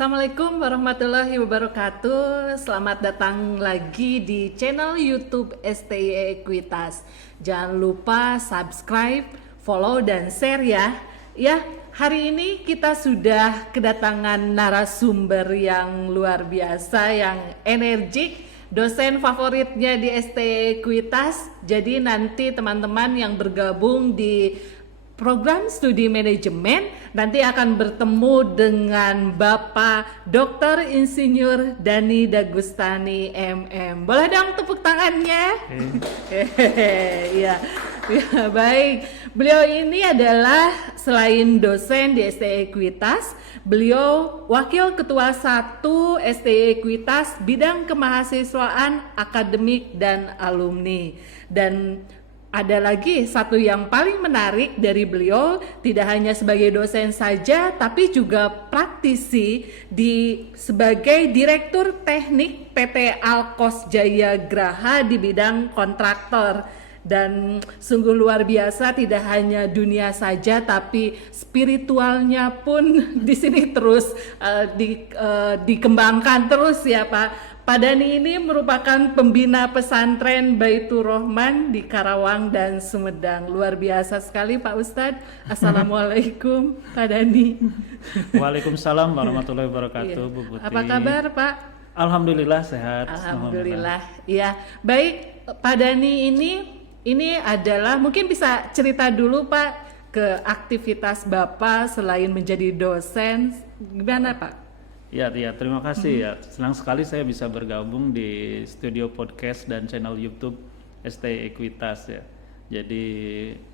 Assalamualaikum warahmatullahi wabarakatuh. Selamat datang lagi di channel YouTube STI Ekuitas. Jangan lupa subscribe, follow, dan share ya. Ya, hari ini kita sudah kedatangan narasumber yang luar biasa, yang energik, dosen favoritnya di STI Ekuitas. Jadi nanti teman-teman yang bergabung di program studi manajemen nanti akan bertemu dengan Bapak Dr. Insinyur Dani Dagustani MM. Boleh dong tepuk tangannya? Ya, baik. Beliau ini adalah selain dosen di STI Ekuitas, beliau Wakil Ketua 1 STI Ekuitas bidang kemahasiswaan, akademik, dan alumni. Dan ada lagi satu yang paling menarik dari beliau, tidak hanya sebagai dosen saja, tapi juga praktisi sebagai Direktur Teknik PT Alkos Jaya Graha di bidang kontraktor. Dan sungguh luar biasa, tidak hanya dunia saja, tapi spiritualnya pun di sini terus dikembangkan terus ya Pak. Pak Dani ini merupakan pembina pesantren Baitur Rahman di Karawang dan Sumedang. Luar biasa sekali Pak Ustadz. Assalamualaikum Pak Dani. Waalaikumsalam warahmatullahi wabarakatuh. Bu Putri. Apa kabar Pak? Alhamdulillah sehat. Alhamdulillah. Ya, baik Pak Dani ini adalah, mungkin bisa cerita dulu Pak ke aktivitas Bapak selain menjadi dosen, gimana Pak? Ya, terima kasih ya. Senang sekali saya bisa bergabung di studio podcast dan channel YouTube STI Ekuitas ya. Jadi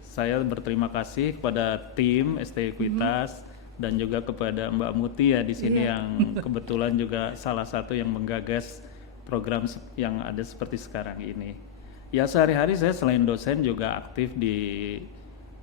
saya berterima kasih kepada tim STI Ekuitas dan juga kepada Mbak Muti ya di sini yang kebetulan juga salah satu yang menggagas program yang ada seperti sekarang ini. Ya, sehari-hari saya selain dosen juga aktif di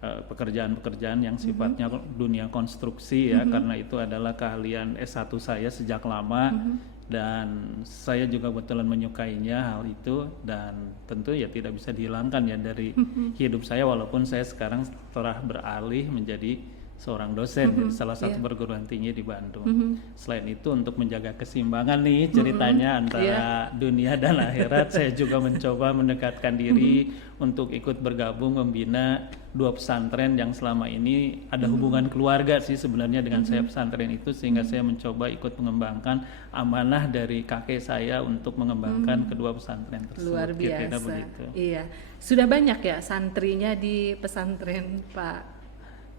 pekerjaan-pekerjaan yang sifatnya dunia konstruksi ya, karena itu adalah keahlian S1 saya sejak lama dan saya juga kebetulan menyukainya hal itu, dan tentu ya tidak bisa dihilangkan ya dari hidup saya, walaupun saya sekarang telah beralih menjadi seorang dosen di salah satu perguruan tinggi di Bandung. Selain itu untuk menjaga keseimbangan nih ceritanya antara dunia dan akhirat, saya juga mencoba mendekatkan diri untuk ikut bergabung membina dua pesantren yang selama ini ada hubungan keluarga sih sebenarnya dengan saya pesantren itu, sehingga saya mencoba ikut mengembangkan amanah dari kakek saya untuk mengembangkan kedua pesantren tersebut. Luar biasa. Iya. Sudah banyak ya santrinya di pesantren Pak?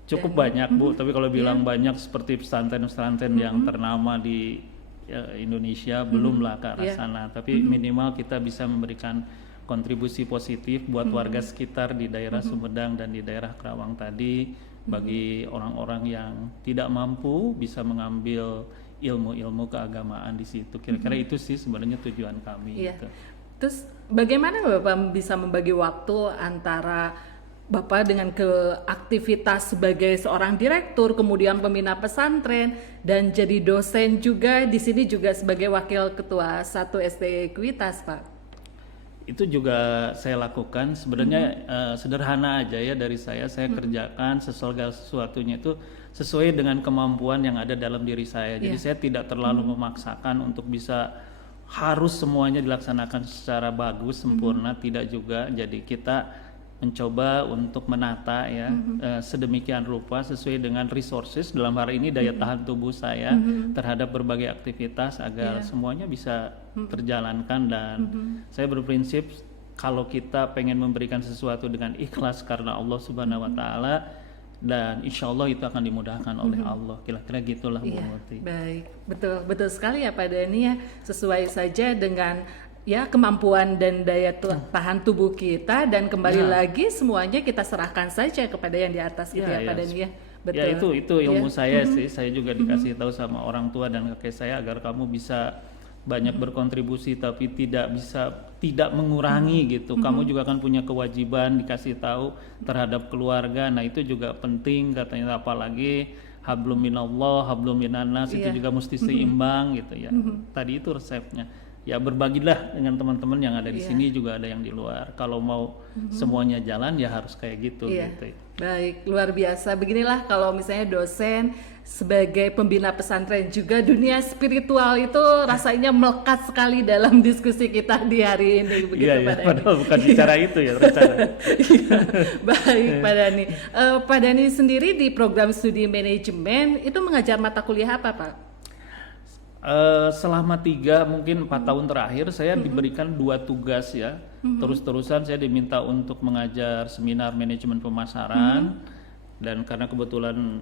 Cukup banyak Bu, tapi kalau bilang banyak seperti pesantren-pesantren yang ternama di Indonesia belumlah ke arah sana, tapi minimal kita bisa memberikan kontribusi positif buat warga sekitar di daerah Sumedang dan di daerah Karawang tadi, bagi orang-orang yang tidak mampu bisa mengambil ilmu-ilmu keagamaan di situ. Kira-kira itu sih sebenarnya tujuan kami. Gitu. Terus bagaimana Bapak bisa membagi waktu antara Bapak dengan aktivitas sebagai seorang direktur, kemudian pembina pesantren, dan jadi dosen juga di sini juga sebagai wakil ketua 1 STI Ekuitas, Pak? Itu juga saya lakukan. Sebenarnya sederhana aja ya dari saya kerjakan segala sesuatunya itu sesuai dengan kemampuan yang ada dalam diri saya. Jadi saya tidak terlalu memaksakan untuk bisa harus semuanya dilaksanakan secara bagus, sempurna, tidak juga. Jadi kita mencoba untuk menata ya sedemikian rupa sesuai dengan resources, dalam hal ini daya tahan tubuh saya terhadap berbagai aktivitas agar semuanya bisa terjalankan. Dan saya berprinsip kalau kita pengen memberikan sesuatu dengan ikhlas karena Allah Subhanahu wa Ta'ala, dan insya Allah itu akan dimudahkan oleh Allah. Kira-kira gitulah Bu Muti. Baik, betul sekali ya Pak Dani ya, sesuai saja dengan ya kemampuan dan daya tahan tubuh kita, dan kembali lagi semuanya kita serahkan saja kepada yang di atas gitu ya, Pak Dani ya. Betul. Ya itu ilmu saya sih. Saya juga dikasih tahu sama orang tua dan kakek saya agar kamu bisa banyak berkontribusi tapi tidak mengurangi gitu. Kamu juga kan punya kewajiban dikasih tahu terhadap keluarga. Nah, itu juga penting katanya, apalagi hablum minallah, hablum minannas itu juga mesti seimbang gitu ya. Tadi itu resepnya. Ya berbagilah dengan teman-teman yang ada di sini, juga ada yang di luar. Kalau mau semuanya jalan ya harus kayak gitu gitu. Baik, luar biasa. Beginilah kalau misalnya dosen sebagai pembina pesantren juga, dunia spiritual itu rasanya melekat sekali dalam diskusi kita di hari ini. Begitu, Pak Dani. Padahal bukan bicara itu ya rencana. Baik, Pak Dani. Pak Dani sendiri di program studi manajemen itu mengajar mata kuliah apa, Pak? Selama 4 tahun terakhir saya diberikan 2 tugas ya. Terus-terusan saya diminta untuk mengajar seminar manajemen pemasaran, dan karena kebetulan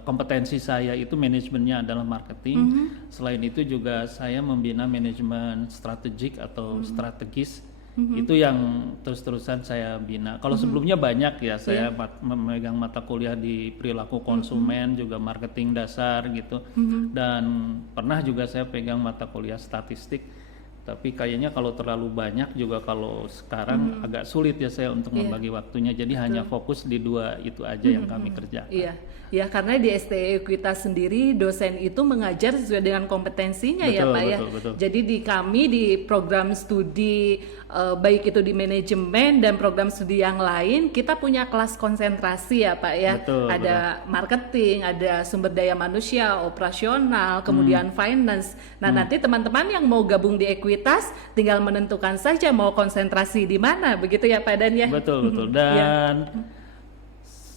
kompetensi saya itu manajemennya adalah marketing. Selain itu juga saya membina manajemen strategik atau strategis. Itu yang terus-terusan saya bina. Kalau sebelumnya banyak ya, saya memegang mata kuliah di perilaku konsumen, juga marketing dasar gitu. Dan pernah juga saya pegang mata kuliah statistik. Tapi kayaknya kalau terlalu banyak juga kalau sekarang agak sulit ya saya untuk membagi waktunya. Jadi hanya fokus di 2 itu aja yang kami kerjakan. Ya, karena di STE Ekuitas sendiri dosen itu mengajar sesuai dengan kompetensinya, ya Pak ya. Betul. Jadi di kami di program studi baik itu di manajemen dan program studi yang lain, kita punya kelas konsentrasi ya Pak ya. Ada marketing, ada sumber daya manusia, operasional, kemudian finance. Nah, nanti teman-teman yang mau gabung di Ekuitas tinggal menentukan saja mau konsentrasi di mana, begitu ya Pak Dan ya. Betul. Dan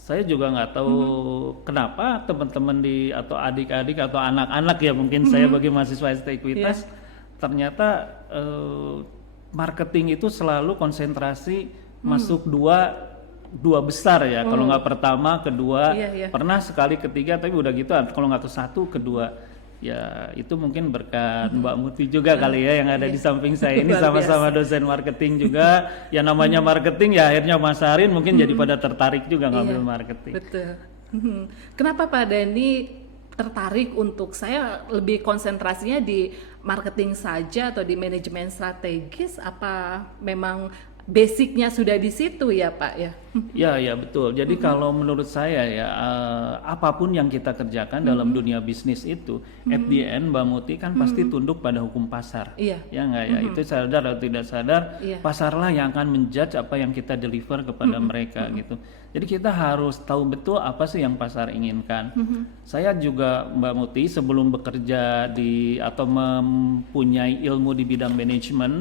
saya juga nggak tahu kenapa teman-teman atau adik-adik atau anak-anak ya, mungkin saya bagi mahasiswa STE Ekuitas ternyata marketing itu selalu konsentrasi masuk dua besar ya. Kalau nggak pertama, kedua, pernah sekali ketiga, tapi udah gitu kalau nggak ke 1, kedua. Ya itu mungkin berkat Mbak Muti juga kali ya yang ada di samping saya ini, sama-sama dosen marketing juga. Ya namanya marketing ya akhirnya Mas Arin mungkin jadi pada tertarik juga ngambil marketing. Betul. Kenapa Pak Dani tertarik untuk saya lebih konsentrasinya di marketing saja atau di manajemen strategis? Apa memang basicnya sudah di situ ya Pak ya? Ya betul. Jadi kalau menurut saya ya apapun yang kita kerjakan dalam dunia bisnis itu at the end Mbak Muti kan pasti tunduk pada hukum pasar. Ya nggak ya, itu sadar atau tidak sadar pasarlah yang akan menjudge apa yang kita deliver kepada mereka gitu. Jadi kita harus tahu betul apa sih yang pasar inginkan. Saya juga Mbak Muti sebelum bekerja atau mempunyai ilmu di bidang manajemen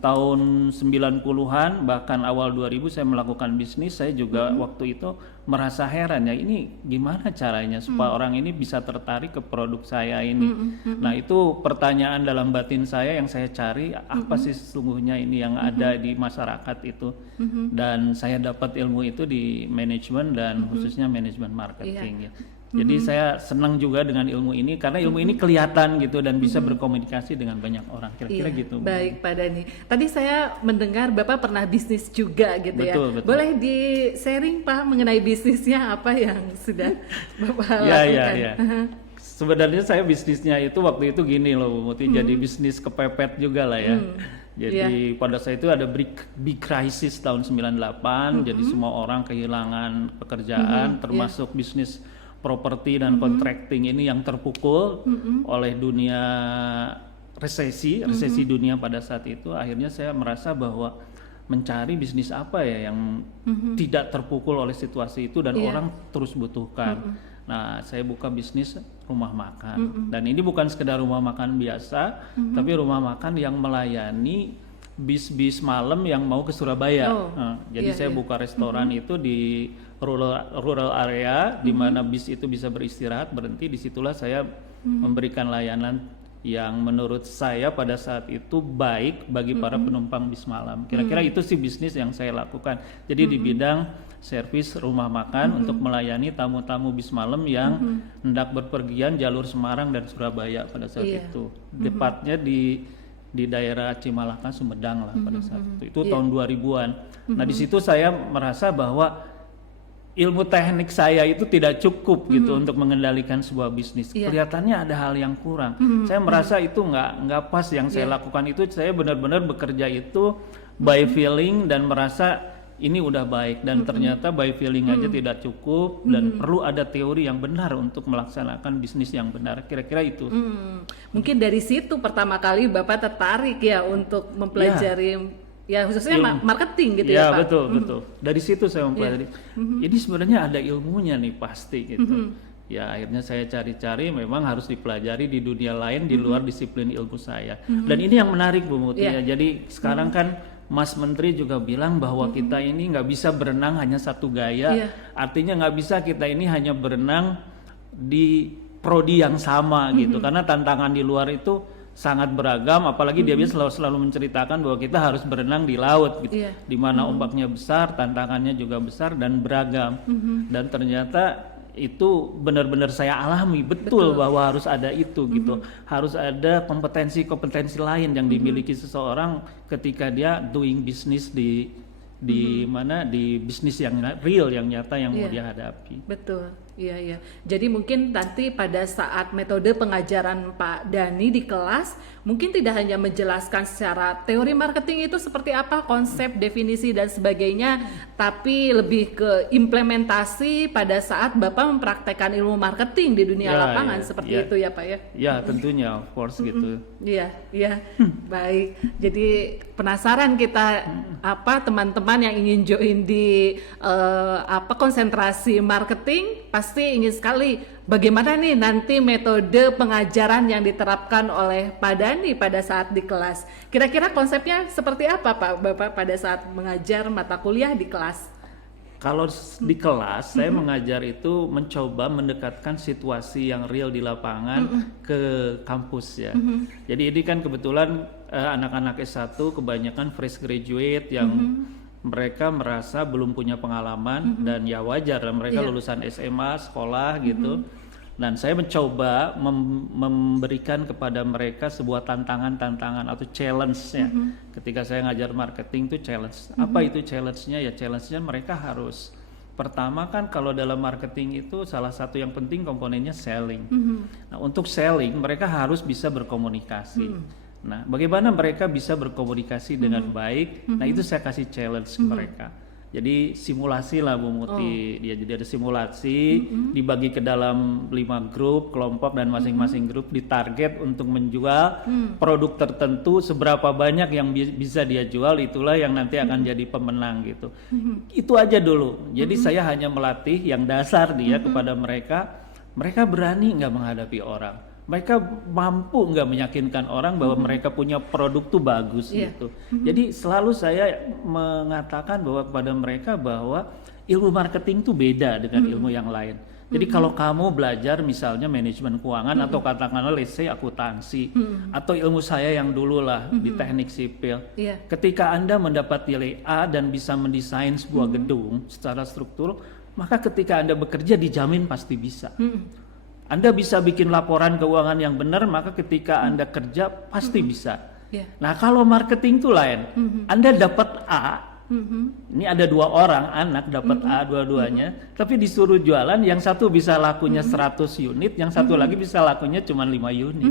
tahun 90-an bahkan awal 2000 saya melakukan bisnis. Saya juga waktu itu merasa heran ya, ini gimana caranya supaya orang ini bisa tertarik ke produk saya ini. Nah itu pertanyaan dalam batin saya yang saya cari, apa sih sesungguhnya ini yang ada di masyarakat itu. Dan saya dapat ilmu itu di manajemen dan khususnya manajemen marketing ya. Jadi saya senang juga dengan ilmu ini karena ilmu ini kelihatan gitu dan bisa berkomunikasi dengan banyak orang. Kira-kira gitu. Baik Pak Dani. Tadi saya mendengar Bapak pernah bisnis juga gitu betul. Boleh di-sharing Pak mengenai bisnisnya apa yang sudah Bapak lakukan? Ya. Sebenarnya saya bisnisnya itu waktu itu gini loh Bu Muti, jadi bisnis kepepet juga lah ya. Jadi pada saat itu ada big crisis tahun 98, jadi semua orang kehilangan pekerjaan termasuk bisnis properti dan contracting ini yang terpukul oleh dunia resesi dunia pada saat itu. Akhirnya saya merasa bahwa mencari bisnis apa ya yang tidak terpukul oleh situasi itu dan orang terus butuhkan. Nah, saya buka bisnis rumah makan dan ini bukan sekedar rumah makan biasa, tapi rumah makan yang melayani bis malam yang mau ke Surabaya. Jadi saya buka restoran itu di rural area di mana bis itu bisa beristirahat, berhenti. Disitulah saya memberikan layanan yang menurut saya pada saat itu baik bagi para penumpang bis malam. Kira-kira itu sih bisnis yang saya lakukan. Jadi di bidang servis rumah makan untuk melayani tamu-tamu bis malam yang hendak berpergian jalur Semarang dan Surabaya pada saat itu. Tepatnya di daerah Cimalaka, Sumedang lah pada saat itu. Itu tahun 2000-an. Nah, di situ saya merasa bahwa ilmu teknik saya itu tidak cukup gitu untuk mengendalikan sebuah bisnis. Kelihatannya ada hal yang kurang. Saya merasa itu nggak pas yang saya lakukan itu. Saya benar-benar bekerja itu by feeling dan merasa ini udah baik, dan ternyata by feeling aja tidak cukup dan perlu ada teori yang benar untuk melaksanakan bisnis yang benar. Kira-kira itu. Mungkin dari situ pertama kali Bapak tertarik ya untuk mempelajari ya khususnya marketing gitu ya Pak? Betul. Dari situ saya mempelajari. Jadi sebenarnya ada ilmunya nih pasti gitu. Ya akhirnya saya cari-cari, memang harus dipelajari di dunia lain di luar disiplin ilmu saya. Dan ini yang menarik Bu Muti ya. Jadi sekarang kan Mas Menteri juga bilang bahwa kita ini nggak bisa berenang hanya satu gaya. Artinya nggak bisa kita ini hanya berenang di prodi yang sama gitu. Karena tantangan di luar itu sangat beragam, apalagi dia selalu menceritakan bahwa kita harus berenang di laut gitu, di mana ombaknya besar, tantangannya juga besar dan beragam. Dan ternyata itu benar-benar saya alami betul bahwa harus ada itu gitu, harus ada kompetensi-kompetensi lain yang dimiliki seseorang ketika dia doing bisnis di mana, di bisnis yang real, yang nyata, yang mau dia hadapi. Betul. Iya. Jadi mungkin nanti pada saat metode pengajaran Pak Dhani di kelas, mungkin tidak hanya menjelaskan secara teori marketing itu seperti apa, konsep, definisi dan sebagainya, tapi lebih ke implementasi pada saat Bapak mempraktekkan ilmu marketing di dunia lapangan seperti itu ya Pak ya? Ya tentunya, of course gitu. Iya. Baik. Jadi penasaran kita teman-teman yang ingin join di konsentrasi marketing pasti ingin sekali bagaimana nih nanti metode pengajaran yang diterapkan oleh Pak Dhani pada saat di kelas. Kira-kira konsepnya seperti apa Pak Bapak pada saat mengajar mata kuliah di kelas? Kalau di kelas saya mengajar itu mencoba mendekatkan situasi yang real di lapangan ke kampus ya. Jadi ini kan kebetulan anak-anak S1 kebanyakan fresh graduate yang mereka merasa belum punya pengalaman dan ya wajar, mereka lulusan SMA, sekolah gitu. Dan saya mencoba memberikan kepada mereka sebuah tantangan atau challenge-nya. Ketika saya ngajar marketing itu challenge. Apa itu challenge-nya? Ya challenge-nya mereka harus, pertama kan kalau dalam marketing itu salah satu yang penting komponennya selling. Nah, untuk selling mereka harus bisa berkomunikasi. Nah, bagaimana mereka bisa berkomunikasi dengan baik? Nah, itu saya kasih challenge ke mereka. Jadi simulasi lah Bu Muti. Dia jadi ada simulasi, dibagi ke dalam 5 grup, kelompok, dan masing-masing grup ditarget untuk menjual produk tertentu. Seberapa banyak yang bisa dia jual, itulah yang nanti akan jadi pemenang gitu. Itu aja dulu. Jadi saya hanya melatih yang dasar dia kepada mereka. Mereka berani nggak menghadapi orang? Mereka mampu nggak meyakinkan orang bahwa mereka punya produk tuh bagus gitu. Jadi selalu saya mengatakan bahwa kepada mereka bahwa ilmu marketing tuh beda dengan ilmu yang lain. Jadi kalau kamu belajar misalnya manajemen keuangan atau katakanlah let's say akuntansi atau ilmu saya yang dulu lah di teknik sipil, ketika Anda mendapat nilai A dan bisa mendesain sebuah gedung secara struktur, maka ketika Anda bekerja dijamin pasti bisa. Anda bisa bikin laporan keuangan yang benar, maka ketika Anda kerja pasti bisa. Nah, kalau marketing itu lain. Anda dapat A, ini ada 2 orang anak dapat A dua-duanya, tapi disuruh jualan, yang satu bisa lakunya 100 unit, yang satu lagi bisa lakunya cuma 5 unit.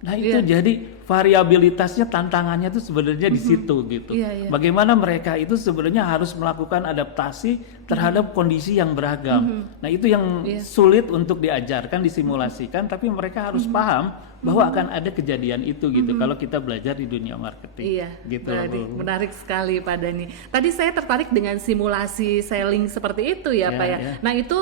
Nah, itu jadi variabilitasnya, tantangannya itu sebenarnya di situ gitu. Bagaimana mereka itu sebenarnya harus melakukan adaptasi terhadap kondisi yang beragam. Nah, itu yang sulit untuk diajarkan, disimulasikan, tapi mereka harus paham bahwa akan ada kejadian itu gitu kalau kita belajar di dunia marketing. Gitu. Menarik sekali Pak Dhani. Tadi saya tertarik dengan simulasi selling seperti itu ya Pak ya. Nah, itu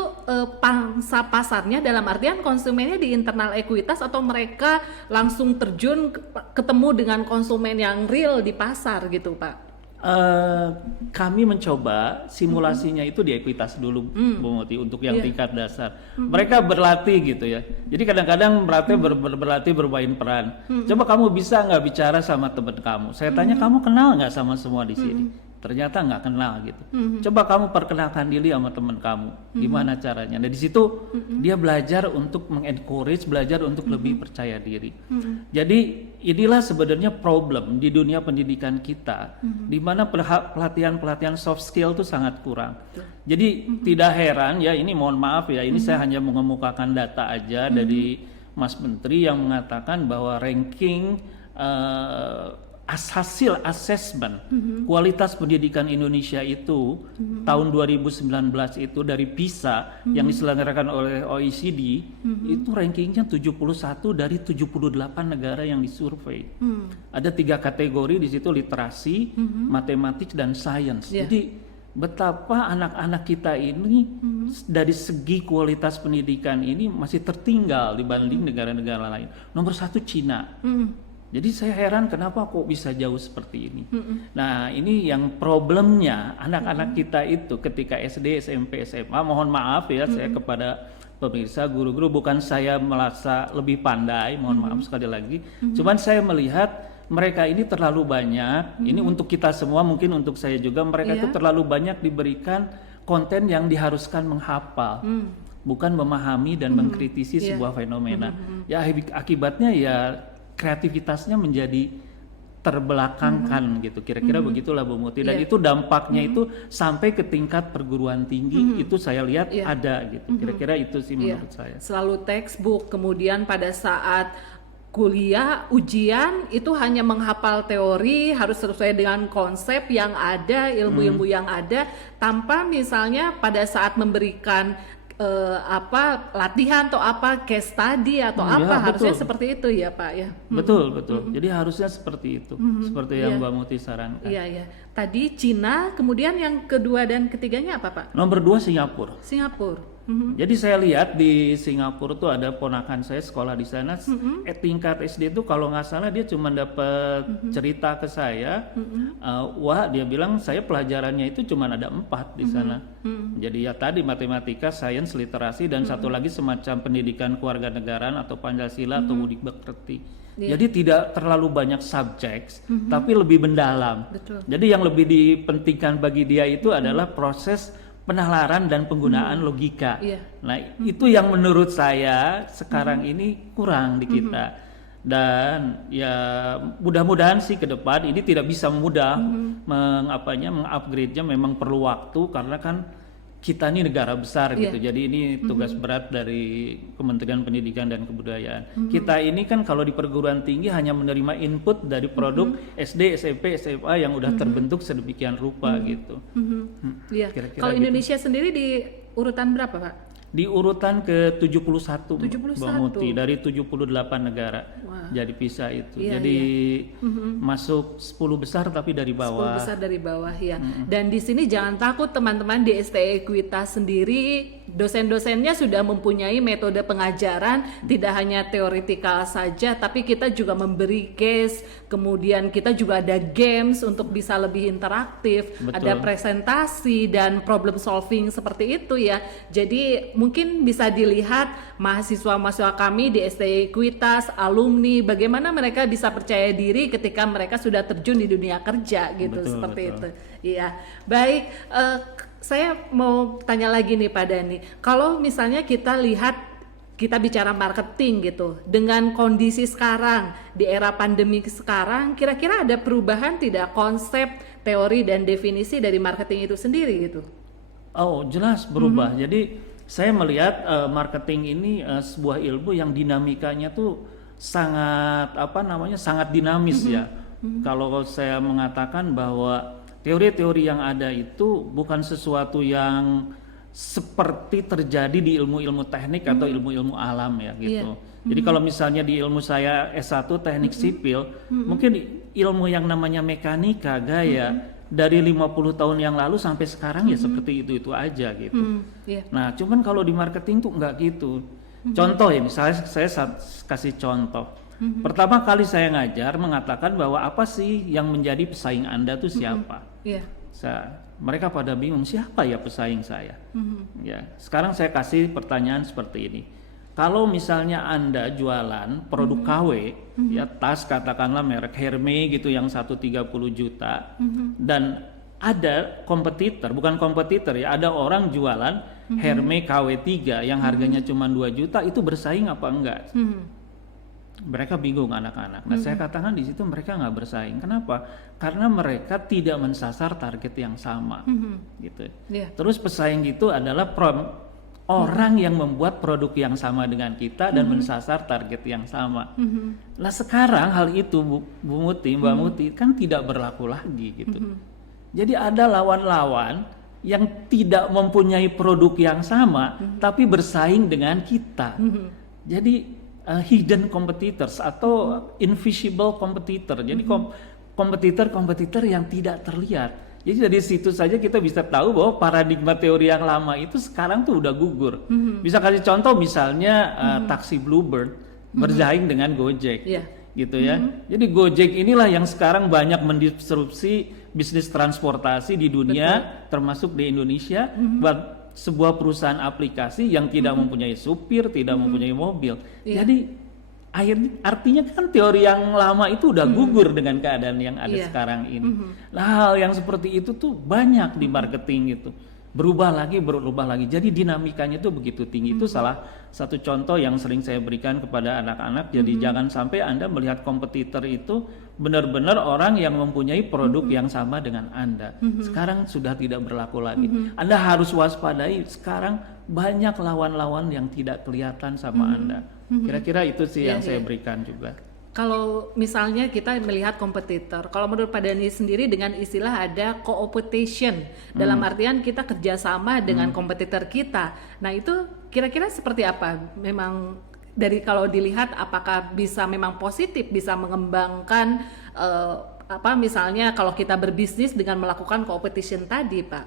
pangsa pasarnya dalam artian konsumennya di internal Ekuitas atau mereka langsung terjun ketemu dengan konsumen yang real di pasar gitu Pak? Kami mencoba simulasinya itu di Ekuitas dulu, Bu Muti, untuk yang tingkat dasar. Mereka berlatih gitu ya. Jadi kadang-kadang berlatih bermain peran. Coba kamu bisa nggak bicara sama teman kamu? Saya tanya, kamu kenal nggak sama semua di sini? Ternyata nggak kenal gitu. Coba kamu perkenalkan diri sama teman kamu, gimana caranya? Nah di situ dia belajar untuk mengencourage, belajar untuk lebih percaya diri. Jadi inilah sebenarnya problem di dunia pendidikan kita, di mana pelatihan soft skill itu sangat kurang. Jadi tidak heran ya, ini mohon maaf ya, ini saya hanya mengemukakan data aja dari Mas Menteri yang mengatakan bahwa ranking hasil asesmen kualitas pendidikan Indonesia itu tahun 2019 itu dari PISA yang diselenggarakan oleh OECD itu rankingnya 71 dari 78 negara yang disurvei. Ada 3 kategori di situ, literasi, matematik dan sains. Jadi betapa anak-anak kita ini dari segi kualitas pendidikan ini masih tertinggal dibanding negara-negara lain. Nomor 1 Cina. Jadi saya heran kenapa kok bisa jauh seperti ini. Nah ini yang problemnya anak-anak kita itu ketika SD, SMP, SMA. Mohon maaf ya saya kepada pemirsa, guru-guru, bukan saya merasa lebih pandai, mohon maaf sekali lagi. Cuman saya melihat mereka ini terlalu banyak, ini untuk kita semua, mungkin untuk saya juga, mereka itu terlalu banyak diberikan konten yang diharuskan menghafal. Bukan memahami dan mengkritisi sebuah fenomena. Ya akibatnya ya kreativitasnya menjadi terbelakangkan gitu, kira-kira begitulah Bu Muti. Dan itu dampaknya itu sampai ke tingkat perguruan tinggi itu saya lihat ada gitu. Kira-kira itu sih menurut saya. Selalu textbook, kemudian pada saat kuliah, ujian itu hanya menghafal teori, harus sesuai dengan konsep yang ada, ilmu-ilmu yang ada, tanpa misalnya pada saat memberikan latihan atau case study atau harusnya seperti itu ya Pak ya. Betul. Jadi harusnya seperti itu, seperti yang Mbak Muti sarankan. Iya. Tadi Cina, kemudian yang kedua dan ketiganya apa Pak? Nomor 2 Singapura. Jadi saya lihat di Singapura tuh ada ponakan saya sekolah di sana, tingkat SD itu kalau nggak salah dia cuma dapat cerita ke saya, wah dia bilang saya pelajarannya itu cuma ada 4 di sana. Jadi ya tadi matematika, sains, literasi, dan satu lagi semacam pendidikan kewarganegaraan atau Pancasila atau Budi Pekerti. Jadi tidak terlalu banyak subjek, tapi lebih mendalam. Jadi yang lebih dipentingkan bagi dia itu adalah proses penalaran dan penggunaan logika. Nah, itu yang menurut saya sekarang ini kurang di kita. Dan ya mudah-mudahan sih ke depan ini tidak bisa mudah mengupgrade-nya, memang perlu waktu karena kan kita ini negara besar gitu. Jadi ini tugas berat dari Kementerian Pendidikan dan Kebudayaan. Kita ini kan kalau di perguruan tinggi hanya menerima input dari produk SD, SMP, SMA yang udah terbentuk sedemikian rupa gitu. Kalau Indonesia sendiri di urutan berapa Pak? Di urutan ke 71 Mbak Muti dari 78 negara. Jadi PISA itu. Jadi masuk 10 besar tapi dari bawah. 10 besar dari bawah ya. Dan di sini jangan takut teman-teman, di STE Ekuitas sendiri dosen-dosennya sudah mempunyai metode pengajaran, tidak hanya teoritikal saja, tapi kita juga memberi case, kemudian kita juga ada games untuk bisa lebih interaktif, ada presentasi dan problem solving seperti itu ya. Jadi mungkin bisa dilihat mahasiswa-mahasiswa kami di STE Ekuitas, alumni, bagaimana mereka bisa percaya diri ketika mereka sudah terjun di dunia kerja gitu, seperti itu. Iya, baik. Saya mau tanya lagi nih Pak Dhani, kalau misalnya kita bicara marketing gitu, dengan kondisi sekarang di era pandemi sekarang, kira-kira ada perubahan tidak konsep, teori dan definisi dari marketing itu sendiri gitu? Oh jelas berubah. Jadi saya melihat marketing ini sebuah ilmu yang dinamikanya tuh sangat sangat dinamis ya. Kalau saya mengatakan bahwa teori-teori yang ada itu bukan sesuatu yang seperti terjadi di ilmu-ilmu teknik atau ilmu-ilmu alam ya gitu. Jadi kalau misalnya di ilmu saya S1 teknik sipil, mungkin ilmu yang namanya mekanika, gaya dari 50 tahun yang lalu sampai sekarang ya seperti itu aja gitu. Nah, cuman kalau di marketing tuh enggak gitu. Contoh ya, misalnya saya kasih contoh. Pertama kali saya ngajar mengatakan bahwa apa sih yang menjadi pesaing Anda tuh siapa? Iya. Mereka pada bingung, siapa ya pesaing saya? Ya, sekarang saya kasih pertanyaan seperti ini. Kalau misalnya Anda jualan produk KW, ya tas katakanlah merek Hermes gitu yang 130 juta, dan ada kompetitor, bukan kompetitor ya, ada orang jualan Hermes KW3 yang harganya cuma 2 juta, itu bersaing apa enggak? Mereka bingung anak-anak. Nah, saya katakan di situ mereka nggak bersaing. Kenapa? Karena mereka tidak mensasar target yang sama, gitu. Yeah. Terus pesaing itu adalah orang yang membuat produk yang sama dengan kita dan mensasar target yang sama. Nah, sekarang hal itu Bu Muti, Mbak Muti kan tidak berlaku lagi, gitu. Jadi ada lawan-lawan yang tidak mempunyai produk yang sama, tapi bersaing dengan kita. Jadi hidden competitors atau invisible competitor. Jadi kompetitor yang tidak terlihat. Jadi dari situ saja kita bisa tahu bahwa paradigma teori yang lama itu sekarang tuh udah gugur. Bisa kasih contoh misalnya taksi Bluebird bersaing dengan Gojek. Gitu ya. Jadi Gojek inilah yang sekarang banyak mendisrupsi bisnis transportasi di dunia, termasuk di Indonesia. Sebuah perusahaan aplikasi yang tidak mempunyai supir, tidak mempunyai mobil. Jadi artinya kan teori yang lama itu udah gugur dengan keadaan yang ada sekarang ini. Nah, hal yang seperti itu tuh banyak di marketing gitu. Berubah lagi. Jadi dinamikanya itu begitu tinggi. Itu salah satu contoh yang sering saya berikan kepada anak-anak. Jadi jangan sampai Anda melihat kompetitor itu benar-benar orang yang mempunyai produk yang sama dengan Anda. Sekarang sudah tidak berlaku lagi. Anda harus waspadai, sekarang banyak lawan-lawan yang tidak kelihatan sama Anda. Kira-kira itu sih yang saya berikan juga. Kalau misalnya kita melihat kompetitor, kalau menurut Pak Dhani sendiri dengan istilah ada co-opetition, dalam artian kita kerjasama dengan kompetitor kita. Nah, itu kira-kira seperti apa? Memang dari kalau dilihat apakah bisa memang positif, bisa mengembangkan misalnya kalau kita berbisnis dengan melakukan co-opetition tadi, Pak?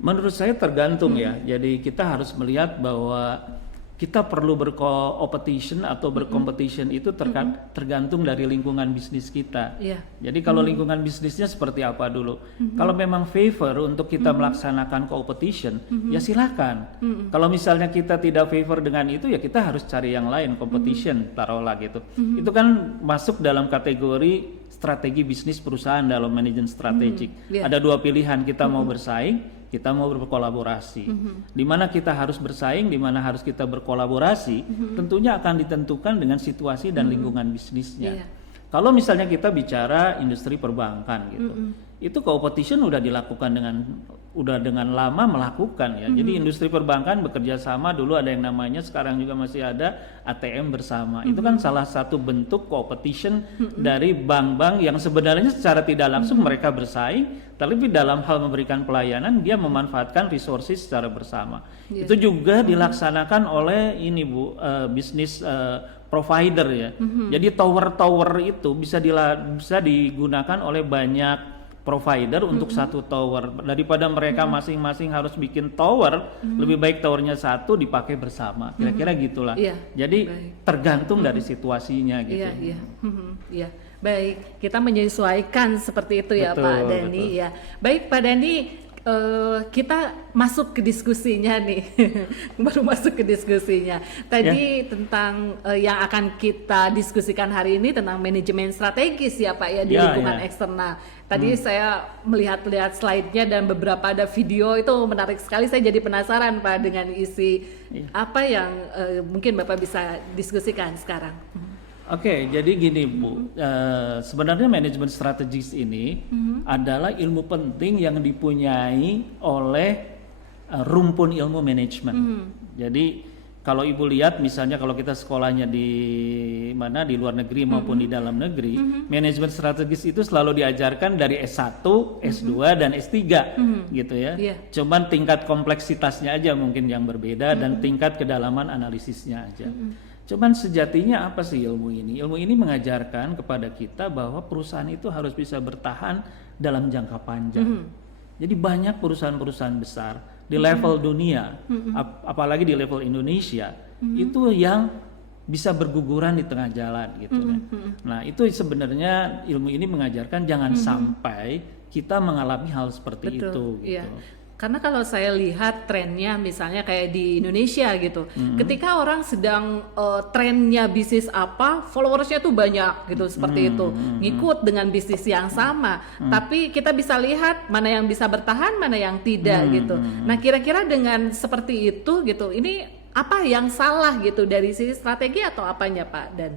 Menurut saya tergantung ya. Jadi kita harus melihat bahwa kita perlu berkompetisi atau berkompetisi itu tergantung dari lingkungan bisnis kita. Jadi kalau lingkungan bisnisnya seperti apa dulu. Kalau memang favor untuk kita melaksanakan competition, ya silakan. Kalau misalnya kita tidak favor dengan itu, ya kita harus cari yang lain, competition, taruhlah gitu. Itu kan masuk dalam kategori strategi bisnis perusahaan dalam manajemen strategik. Ada dua pilihan, kita mau bersaing, kita mau berkolaborasi. Di mana kita harus bersaing, di mana harus kita berkolaborasi, tentunya akan ditentukan dengan situasi dan lingkungan bisnisnya. Kalau misalnya kita bicara industri perbankan gitu, itu competition udah dilakukan dengan lama melakukan ya. Jadi industri perbankan bekerja sama, dulu ada yang namanya, sekarang juga masih ada ATM bersama. Itu kan salah satu bentuk competition dari bank-bank yang sebenarnya secara tidak langsung mereka bersaing, tapi dalam hal memberikan pelayanan dia memanfaatkan resources secara bersama. Itu juga dilaksanakan oleh ini Bu, bisnis provider ya. Jadi tower-tower itu bisa digunakan oleh banyak provider untuk satu tower. Daripada mereka masing-masing harus bikin tower, lebih baik towernya satu dipakai bersama. Kira-kira gitulah. Jadi tergantung dari situasinya gitu. Iya. Baik, kita menyesuaikan seperti itu ya, Pak Dhani ya. Baik Pak Dhani, kita masuk ke diskusinya nih. Baru masuk ke diskusinya tadi tentang yang akan kita diskusikan hari ini tentang manajemen strategis ya Pak ya di lingkungan eksternal. Tadi saya melihat slide-nya dan beberapa ada video, itu menarik sekali. Saya jadi penasaran Pak dengan isi apa yang mungkin Bapak bisa diskusikan sekarang. Oke, jadi gini Bu, sebenarnya manajemen strategis ini adalah ilmu penting yang dipunyai oleh rumpun ilmu manajemen. Jadi kalau Ibu lihat misalnya kalau kita sekolahnya di mana, di luar negeri maupun di dalam negeri, manajemen strategis itu selalu diajarkan dari S1, S2 dan S3 gitu ya. Cuman tingkat kompleksitasnya aja mungkin yang berbeda dan tingkat kedalaman analisisnya aja. Cuman sejatinya apa sih ilmu ini? Ilmu ini mengajarkan kepada kita bahwa perusahaan itu harus bisa bertahan dalam jangka panjang. Jadi banyak perusahaan-perusahaan besar di level dunia, apalagi di level Indonesia, itu yang bisa berguguran di tengah jalan gitu kan. Nah, itu sebenarnya ilmu ini mengajarkan jangan sampai kita mengalami hal seperti itu gitu. Iya. Karena kalau saya lihat trennya misalnya kayak di Indonesia gitu, ketika orang sedang trennya bisnis apa, followersnya tuh banyak gitu seperti itu, ngikut dengan bisnis yang sama. Tapi kita bisa lihat mana yang bisa bertahan, mana yang tidak gitu. Nah kira-kira dengan seperti itu gitu, ini apa yang salah gitu dari sisi strategi atau apanya Pak Dan?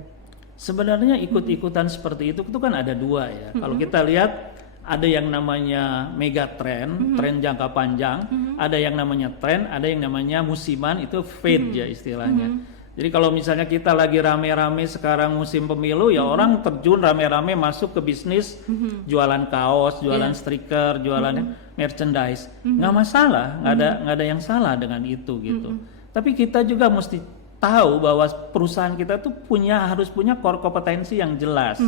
Sebenarnya ikut-ikutan seperti itu kan ada dua ya. Kalau kita lihat ada yang namanya mega trend, tren jangka panjang, ada yang namanya tren, ada yang namanya musiman, itu fade ya istilahnya. Jadi kalau misalnya kita lagi rame-rame sekarang musim pemilu, ya orang terjun rame-rame masuk ke bisnis jualan kaos, jualan stiker, jualan merchandise, nggak masalah, nggak ada yang salah dengan itu gitu. Tapi kita juga mesti tahu bahwa perusahaan kita tuh harus punya core kompetensi yang jelas,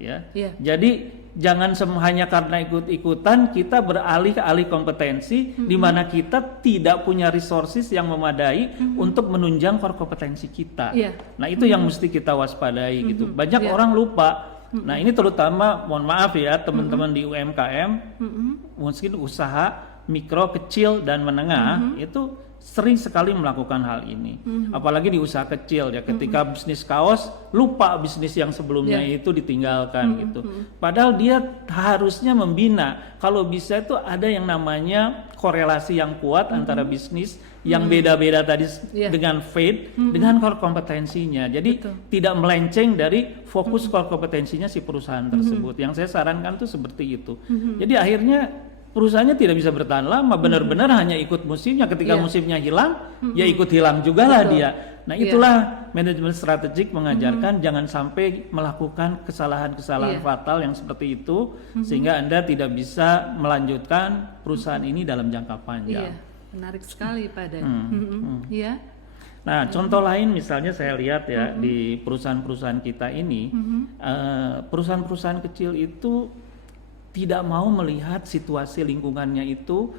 ya. Jadi jangan hanya karena ikut-ikutan kita beralih ke alih kompetensi di mana kita tidak punya resources yang memadai untuk menunjang core kompetensi kita. Nah itu yang mesti kita waspadai gitu. Banyak orang lupa. Nah ini terutama mohon maaf ya teman-teman di UMKM, mungkin usaha mikro, kecil dan menengah itu sering sekali melakukan hal ini, apalagi di usaha kecil ya. Ketika bisnis kaos, lupa bisnis yang sebelumnya itu ditinggalkan gitu. Padahal dia harusnya membina. Kalau bisa itu ada yang namanya korelasi yang kuat antara bisnis yang beda-beda tadi dengan fade dengan core kompetensinya. Jadi tidak melenceng dari fokus core kompetensinya si perusahaan tersebut. Yang saya sarankan tuh seperti itu. Jadi akhirnya perusahaannya tidak bisa bertahan lama, benar-benar hanya ikut musimnya. Ketika musimnya hilang, ya ikut hilang juga lah dia. Nah itulah manajemen strategik mengajarkan jangan sampai melakukan kesalahan-kesalahan fatal yang seperti itu, sehingga Anda tidak bisa melanjutkan perusahaan ini dalam jangka panjang. Menarik sekali Pak Dan. Nah contoh lain misalnya saya lihat ya di perusahaan-perusahaan kita ini, perusahaan-perusahaan kecil itu tidak mau melihat situasi lingkungannya itu,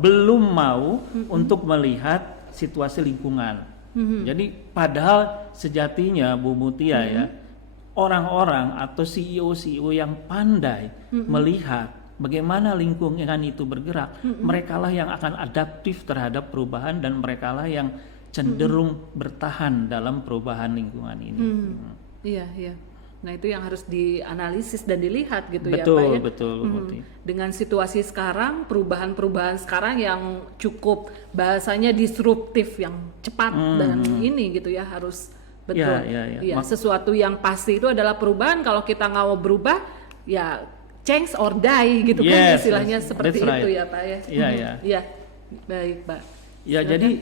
belum mau untuk melihat situasi lingkungan. Jadi padahal sejatinya Bu Mutia ya, orang-orang atau CEO yang pandai melihat bagaimana lingkungan itu bergerak, merekalah yang akan adaptif terhadap perubahan dan merekalah yang cenderung bertahan dalam perubahan lingkungan ini. Nah itu yang harus dianalisis dan dilihat gitu ya Pak ya. Betul. Dengan situasi sekarang, perubahan-perubahan sekarang yang cukup bahasanya disruptif, yang cepat dan ini gitu ya, harus betul. Sesuatu yang pasti itu adalah perubahan. Kalau kita nggak mau berubah, ya change or die gitu kan istilahnya seperti itu ya Pak ya. Iya. Baik Pak. Ya jadi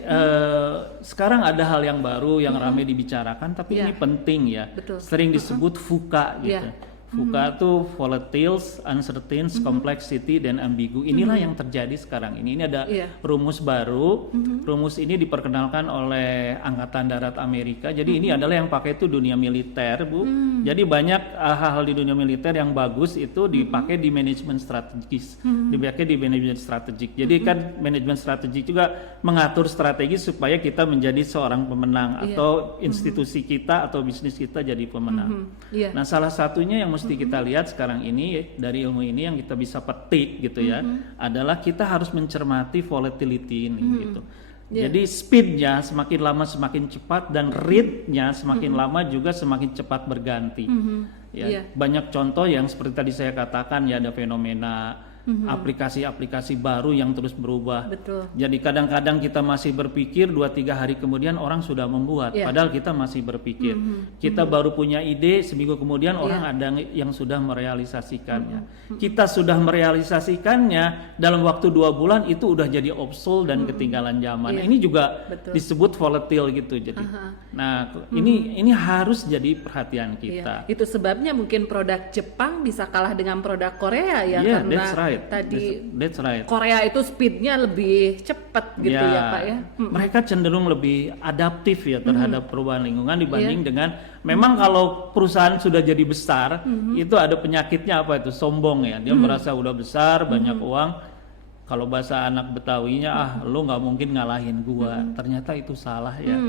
sekarang ada hal yang baru yang ramai dibicarakan, tapi ini penting ya. Sering disebut VUCA gitu. VUCA itu volatiles, uncertains, complexity, dan ambigu. Inilah yang terjadi sekarang ini. Ini ada rumus baru. Rumus ini diperkenalkan oleh Angkatan Darat Amerika. Jadi ini adalah yang pakai itu dunia militer, Bu. Jadi banyak hal-hal di dunia militer yang bagus itu dipakai di manajemen strategis. Dipakai di manajemen strategik. Jadi kan manajemen strategik juga mengatur strategi supaya kita menjadi seorang pemenang atau institusi kita atau bisnis kita jadi pemenang. Nah, salah satunya yang mesti kita lihat sekarang ini dari ilmu ini yang kita bisa petik gitu ya, adalah kita harus mencermati volatility ini gitu. Jadi speednya semakin lama semakin cepat dan rate-nya semakin lama juga semakin cepat berganti. Banyak contoh yang seperti tadi saya katakan ya, ada fenomena aplikasi-aplikasi baru yang terus berubah. Jadi kadang-kadang kita masih berpikir 2-3 hari kemudian orang sudah membuat, padahal kita masih berpikir. Kita baru punya ide, seminggu kemudian orang ada yang sudah merealisasikannya. Kita sudah merealisasikannya dalam waktu 2 bulan itu udah jadi obsolete dan ketinggalan zaman. Nah, ini juga disebut volatile gitu. Jadi, nah ini harus jadi perhatian kita. Itu sebabnya mungkin produk Jepang bisa kalah dengan produk Korea ya, karena that's right. Korea itu speednya lebih cepat gitu ya Pak ya. Mereka cenderung lebih adaptif ya terhadap perubahan lingkungan dibanding dengan memang kalau perusahaan sudah jadi besar itu ada penyakitnya apa itu, sombong ya. Dia merasa udah besar, banyak uang. Kalau bahasa anak Betawinya lu nggak mungkin ngalahin gua. Ternyata itu salah ya.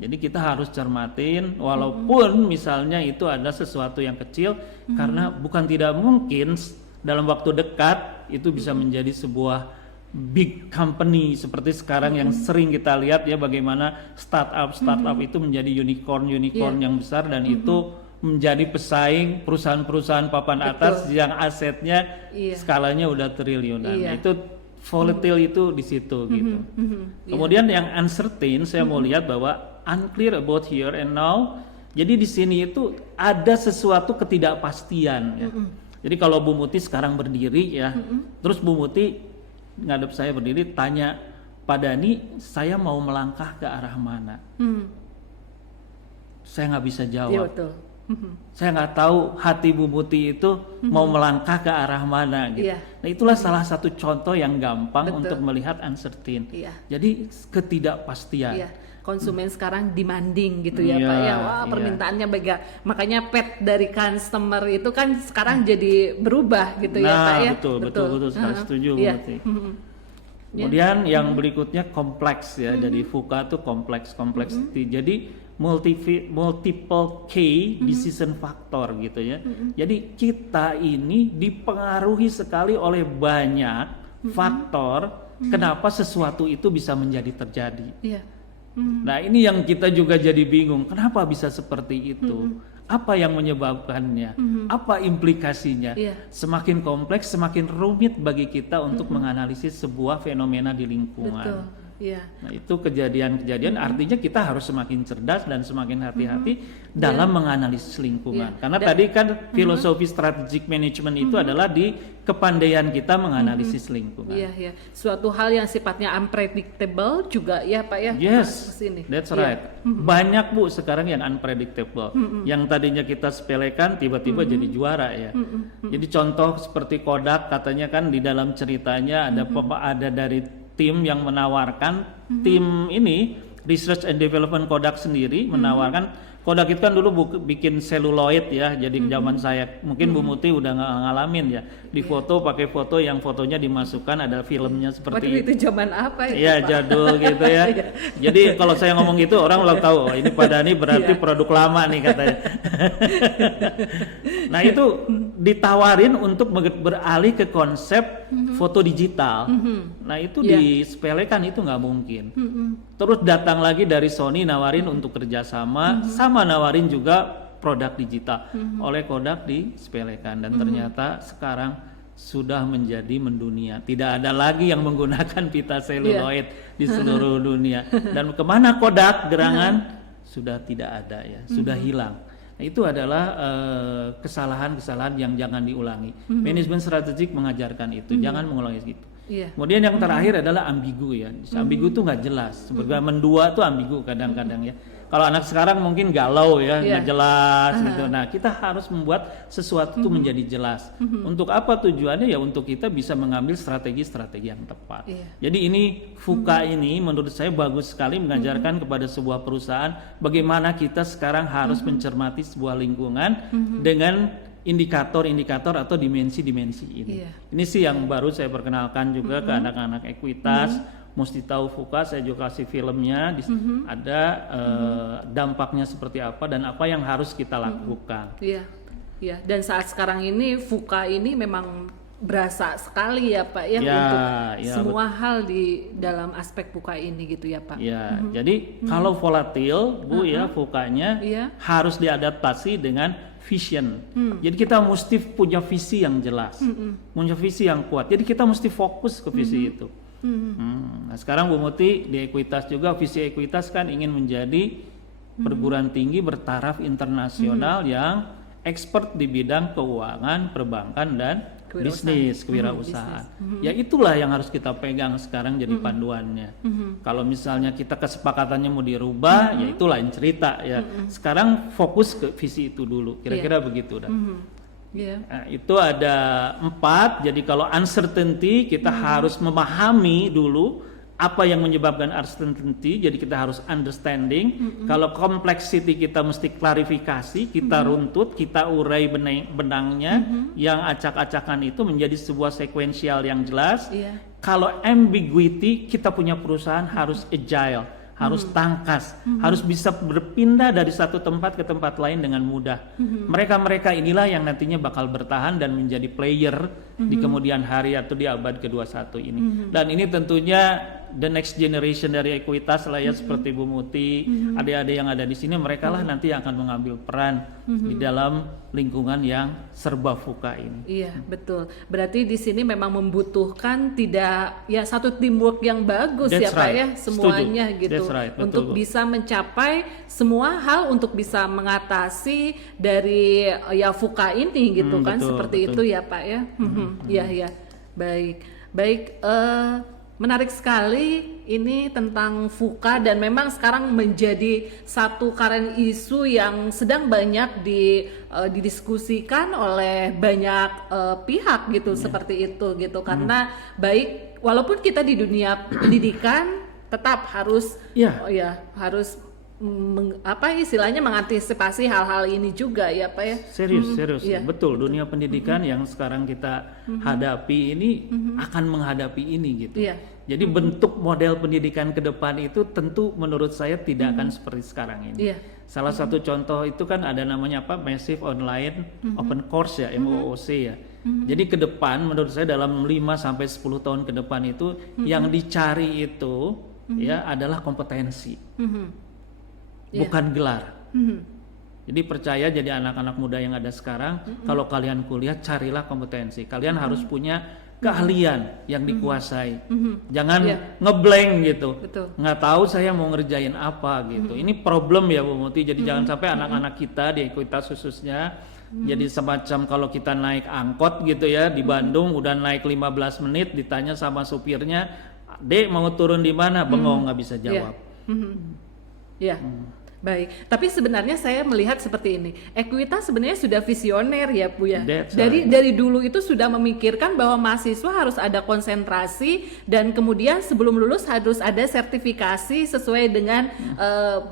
Jadi kita harus cermatin, walaupun misalnya itu ada sesuatu yang kecil, karena bukan tidak mungkin dalam waktu dekat itu bisa menjadi sebuah big company seperti sekarang yang sering kita lihat ya, bagaimana startup itu menjadi unicorn yang besar, dan itu menjadi pesaing perusahaan-perusahaan papan atas yang asetnya skalanya udah triliunan. Itu volatile itu di situ gitu. Kemudian yang uncertain, saya mau lihat bahwa unclear about here and now. Jadi di sini itu ada sesuatu ketidakpastian ya. Jadi kalau Bu Muti sekarang berdiri ya, terus Bu Muti ngadep saya berdiri tanya, Pak Dhani, saya mau melangkah ke arah mana? Saya nggak bisa jawab. Iya, betul. Saya nggak tahu hati Bu Muti itu mau melangkah ke arah mana gitu. Nah itulah salah satu contoh yang gampang untuk melihat uncertain. Jadi ketidakpastian. Konsumen sekarang demanding gitu ya Pak ya, wah permintaannya makanya pet dari customer itu kan sekarang jadi berubah gitu ya Pak ya. Betul sekali, setuju Bu Muti. Kemudian yang berikutnya kompleks ya, jadi VUCA itu complexity. Jadi multiple K decision factor gitu ya. Jadi kita ini dipengaruhi sekali oleh banyak faktor kenapa sesuatu itu bisa menjadi terjadi. Nah ini yang kita juga jadi bingung, kenapa bisa seperti itu? Apa yang menyebabkannya? Apa implikasinya? Semakin kompleks, semakin rumit bagi kita untuk menganalisis sebuah fenomena di lingkungan. Nah itu kejadian-kejadian artinya kita harus semakin cerdas dan semakin hati-hati dalam menganalisis lingkungan. Karena tadi kan filosofi strategic management itu adalah di kepandaian kita menganalisis lingkungan. Suatu hal yang sifatnya unpredictable juga ya Pak ya. Yes, that's right. Banyak Bu sekarang yang unpredictable. Yang tadinya kita sepelekan tiba-tiba jadi juara ya. Jadi contoh seperti Kodak, katanya kan di dalam ceritanya ada dari tim yang menawarkan, tim ini Research and Development Kodak sendiri menawarkan. Kodak itu kan dulu bikin seluloid ya, jadi zaman saya, mungkin Bu Muti udah ngalamin ya, di foto pakai foto yang fotonya dimasukkan ada filmnya seperti itu. Zaman apa itu? Iya jadul gitu ya. Jadi kalau saya ngomong gitu orang udah tahu, oh, ini Pak Dhani berarti produk lama nih katanya. Nah itu ditawarin untuk beralih ke konsep foto digital. Nah itu disepelekan, itu nggak mungkin. Terus datang lagi dari Sony nawarin untuk kerjasama, sama nawarin juga produk digital. Oleh Kodak disepelekan, dan ternyata sekarang sudah menjadi mendunia. Tidak ada lagi yang menggunakan pita seluloid di seluruh dunia. Dan kemana Kodak gerangan? Sudah tidak ada ya, sudah hilang. Nah, itu adalah kesalahan-kesalahan yang jangan diulangi. Manajemen strategik mengajarkan itu, jangan mengulangi itu. Kemudian yang terakhir adalah ambigu ya. Ambigu itu nggak jelas. Sebenarnya mendua tuh ambigu kadang-kadang ya. Kalau anak sekarang mungkin galau ya, nggak jelas gitu. Nah kita harus membuat sesuatu itu menjadi jelas. Untuk apa tujuannya? Ya untuk kita bisa mengambil strategi-strategi yang tepat. Jadi ini VUCA ini menurut saya bagus sekali mengajarkan kepada sebuah perusahaan bagaimana kita sekarang harus mencermati sebuah lingkungan dengan indikator-indikator atau dimensi-dimensi ini. Ini sih yang baru saya perkenalkan juga ke anak-anak ekuitas. Mesti tahu VUCA, saya juga kasih filmnya, ada dampaknya seperti apa dan apa yang harus kita lakukan. Dan saat sekarang ini VUCA ini memang berasa sekali ya Pak ya, untuk semua hal di dalam aspek VUCA ini gitu ya Pak. Jadi kalau volatil Bu ya VUCA-nya harus diadaptasi dengan vision. Jadi kita mesti punya visi yang jelas, punya visi yang kuat. Jadi kita mesti fokus ke visi itu. Nah sekarang Bu Muti di Ekuitas juga, visi Ekuitas kan ingin menjadi perguruan tinggi bertaraf internasional yang expert di bidang keuangan, perbankan dan bisnis, kewirausahaan. Ya itulah yang harus kita pegang sekarang jadi panduannya. Kalau misalnya kita kesepakatannya mau dirubah, ya itu lain cerita ya. Sekarang fokus ke visi itu dulu, kira-kira begitu dah. Nah, itu ada 4. Jadi kalau uncertainty kita harus memahami dulu apa yang menyebabkan uncertainty, jadi kita harus understanding. Kalau complexity kita mesti klarifikasi, kita runtut, kita urai benangnya, yang acak-acakan itu menjadi sebuah sekuensial yang jelas. Kalau ambiguity, kita punya perusahaan harus agile, harus tangkas, harus bisa berpindah dari satu tempat ke tempat lain dengan mudah. Mereka-mereka inilah yang nantinya bakal bertahan dan menjadi player di kemudian hari atau di abad ke-21 ini. Dan ini tentunya the next generation dari Ekuitas lah ya, seperti Bu Muti, adik-adik yang ada di sini, mereka lah nanti yang akan mengambil peran di dalam lingkungan yang serba VUCA ini. Iya, betul. Berarti di sini memang membutuhkan tidak ya satu teamwork yang bagus. That's ya Pak right. ya, semuanya Setuju. gitu. That's right. Betul, untuk Bu. bisa mencapai semua hal, untuk bisa mengatasi dari ya VUCA ini gitu kan, Betul, seperti betul. itu ya Pak ya. Iya, iya. Baik. Baik, menarik sekali ini tentang VUCA, dan memang sekarang menjadi satu current isu yang sedang banyak didiskusikan oleh banyak pihak gitu, seperti itu gitu. Karena baik walaupun kita di dunia pendidikan tetap harus harus istilahnya mengantisipasi hal-hal ini juga ya Pak ya. Serius, Iya, betul. Dunia pendidikan yang sekarang kita hadapi ini akan menghadapi ini gitu. Iya. Jadi bentuk model pendidikan ke depan itu tentu menurut saya tidak akan seperti sekarang ini. Iya. Salah satu contoh itu kan ada namanya apa, Massive Online Open Course ya, MOOC ya. Jadi ke depan menurut saya dalam 5 sampai 10 tahun ke depan itu yang dicari itu ya adalah kompetensi. Bukan gelar. Jadi percaya jadi anak-anak muda yang ada sekarang, kalau kalian kuliah carilah kompetensi. Kalian harus punya keahlian yang dikuasai. Jangan ngeblank gitu. Betul. Nggak tahu saya mau ngerjain apa gitu. Ini problem ya Bu Muti. Jadi jangan sampai anak-anak kita di Ekuitas khususnya jadi semacam kalau kita naik angkot gitu ya di Bandung, udah naik 15 menit ditanya sama supirnya, "Dek mau turun di mana?" Bengong, nggak bisa jawab. Ya, baik. Tapi sebenarnya saya melihat seperti ini. Ekuitas sebenarnya sudah visioner ya Bu ya. That's Dari dulu itu sudah memikirkan bahwa mahasiswa harus ada konsentrasi, dan kemudian sebelum lulus harus ada sertifikasi sesuai dengan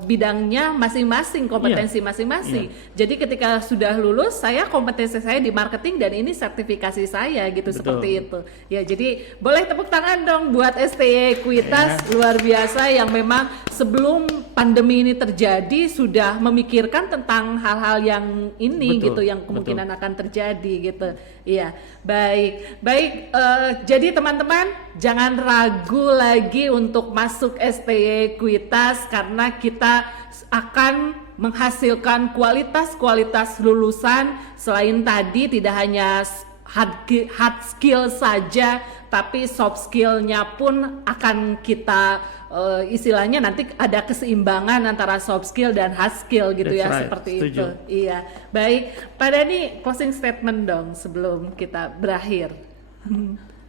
bidangnya masing-masing, kompetensi masing-masing. Jadi ketika sudah lulus, saya kompetensi saya di marketing dan ini sertifikasi saya gitu. Betul. Seperti itu. Ya, jadi boleh tepuk tangan dong buat STY Ekuitas, luar biasa, yang memang sebelum pandemi ini terjadi sudah memikirkan tentang hal-hal yang ini. Betul, gitu, yang kemungkinan akan terjadi gitu. Iya, baik. Jadi teman-teman jangan ragu lagi untuk masuk STY Ekuitas, karena kita akan menghasilkan kualitas lulusan. Selain tadi tidak hanya hard skill saja, tapi soft skillnya pun akan kita istilahnya nanti ada keseimbangan antara soft skill dan hard skill gitu. That's ya right. seperti Setuju. itu. Iya, baik. Pak Dhani, closing statement dong sebelum kita berakhir.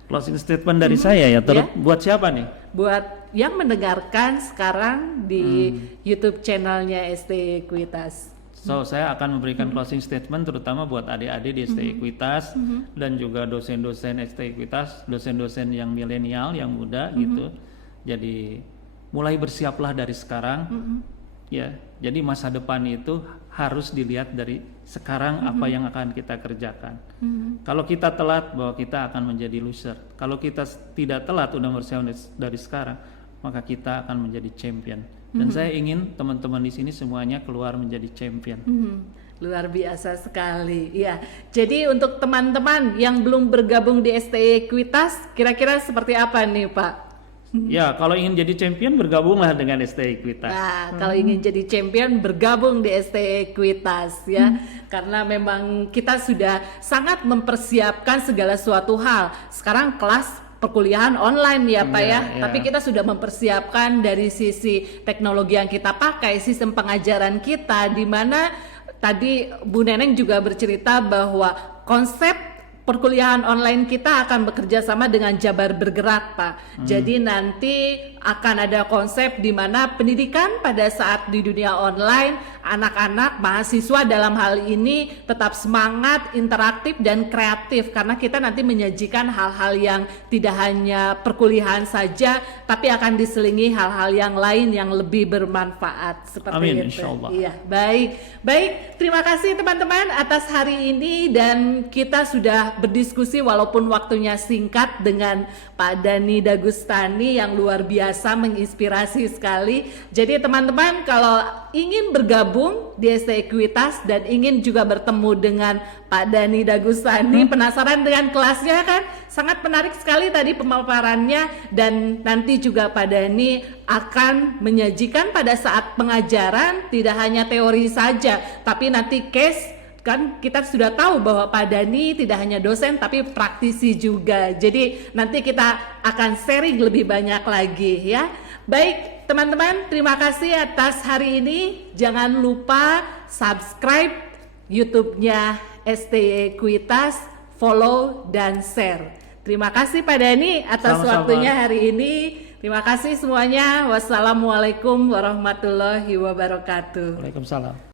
Closing statement dari saya ya, buat siapa nih? Buat yang mendengarkan sekarang di YouTube channelnya STY Ekuitas. So, saya akan memberikan closing statement terutama buat adik-adik di STY Ekuitas dan juga dosen-dosen STY Ekuitas, dosen-dosen yang milenial, yang muda gitu. Jadi mulai bersiaplah dari sekarang. Ya, jadi masa depan itu harus dilihat dari sekarang apa yang akan kita kerjakan. Kalau kita telat, bahwa kita akan menjadi loser. Kalau kita tidak telat, udah bersiap dari sekarang, maka kita akan menjadi champion. Dan saya ingin teman-teman di sini semuanya keluar menjadi champion. Luar biasa sekali. Ya, jadi untuk teman-teman yang belum bergabung di STY Ekuitas, kira-kira seperti apa nih Pak? Ya, kalau ingin jadi champion bergabunglah dengan STY Ekuitas. Nah, kalau ingin jadi champion bergabung di STY Ekuitas ya. Karena memang kita sudah sangat mempersiapkan segala suatu hal. Sekarang kelas perkuliahan online ya Pak ya. Tapi kita sudah mempersiapkan dari sisi teknologi yang kita pakai, sistem pengajaran kita, di mana tadi Bu Neneng juga bercerita bahwa konsep perkuliahan online kita akan bekerja sama dengan Jabar Bergerak Pak. Jadi nanti akan ada konsep di mana pendidikan pada saat di dunia online, anak-anak mahasiswa dalam hal ini tetap semangat, interaktif dan kreatif, karena kita nanti menyajikan hal-hal yang tidak hanya perkuliahan saja, tapi akan diselingi hal-hal yang lain yang lebih bermanfaat seperti Amin, itu. insyaallah. Iya, baik. Terima kasih teman-teman atas hari ini, dan kita sudah berdiskusi walaupun waktunya singkat dengan Pak Dhani Dagustani yang luar biasa, menginspirasi sekali. Jadi teman-teman kalau ingin bergabung di ST Ekuitas dan ingin juga bertemu dengan Pak Dhani Dagustani, penasaran dengan kelasnya kan? Sangat menarik sekali tadi pemaparannya, dan nanti juga Pak Dhani akan menyajikan pada saat pengajaran tidak hanya teori saja, tapi nanti case. Kan kita sudah tahu bahwa Pak Dhani tidak hanya dosen tapi praktisi juga. Jadi nanti kita akan sharing lebih banyak lagi ya. Baik teman-teman, terima kasih atas hari ini. Jangan lupa subscribe YouTube-nya STI Ekuitas, follow dan share. Terima kasih Pak Dhani atas Sama-sama. waktunya hari ini. Terima kasih semuanya. Wassalamualaikum warahmatullahi wabarakatuh. Waalaikumsalam.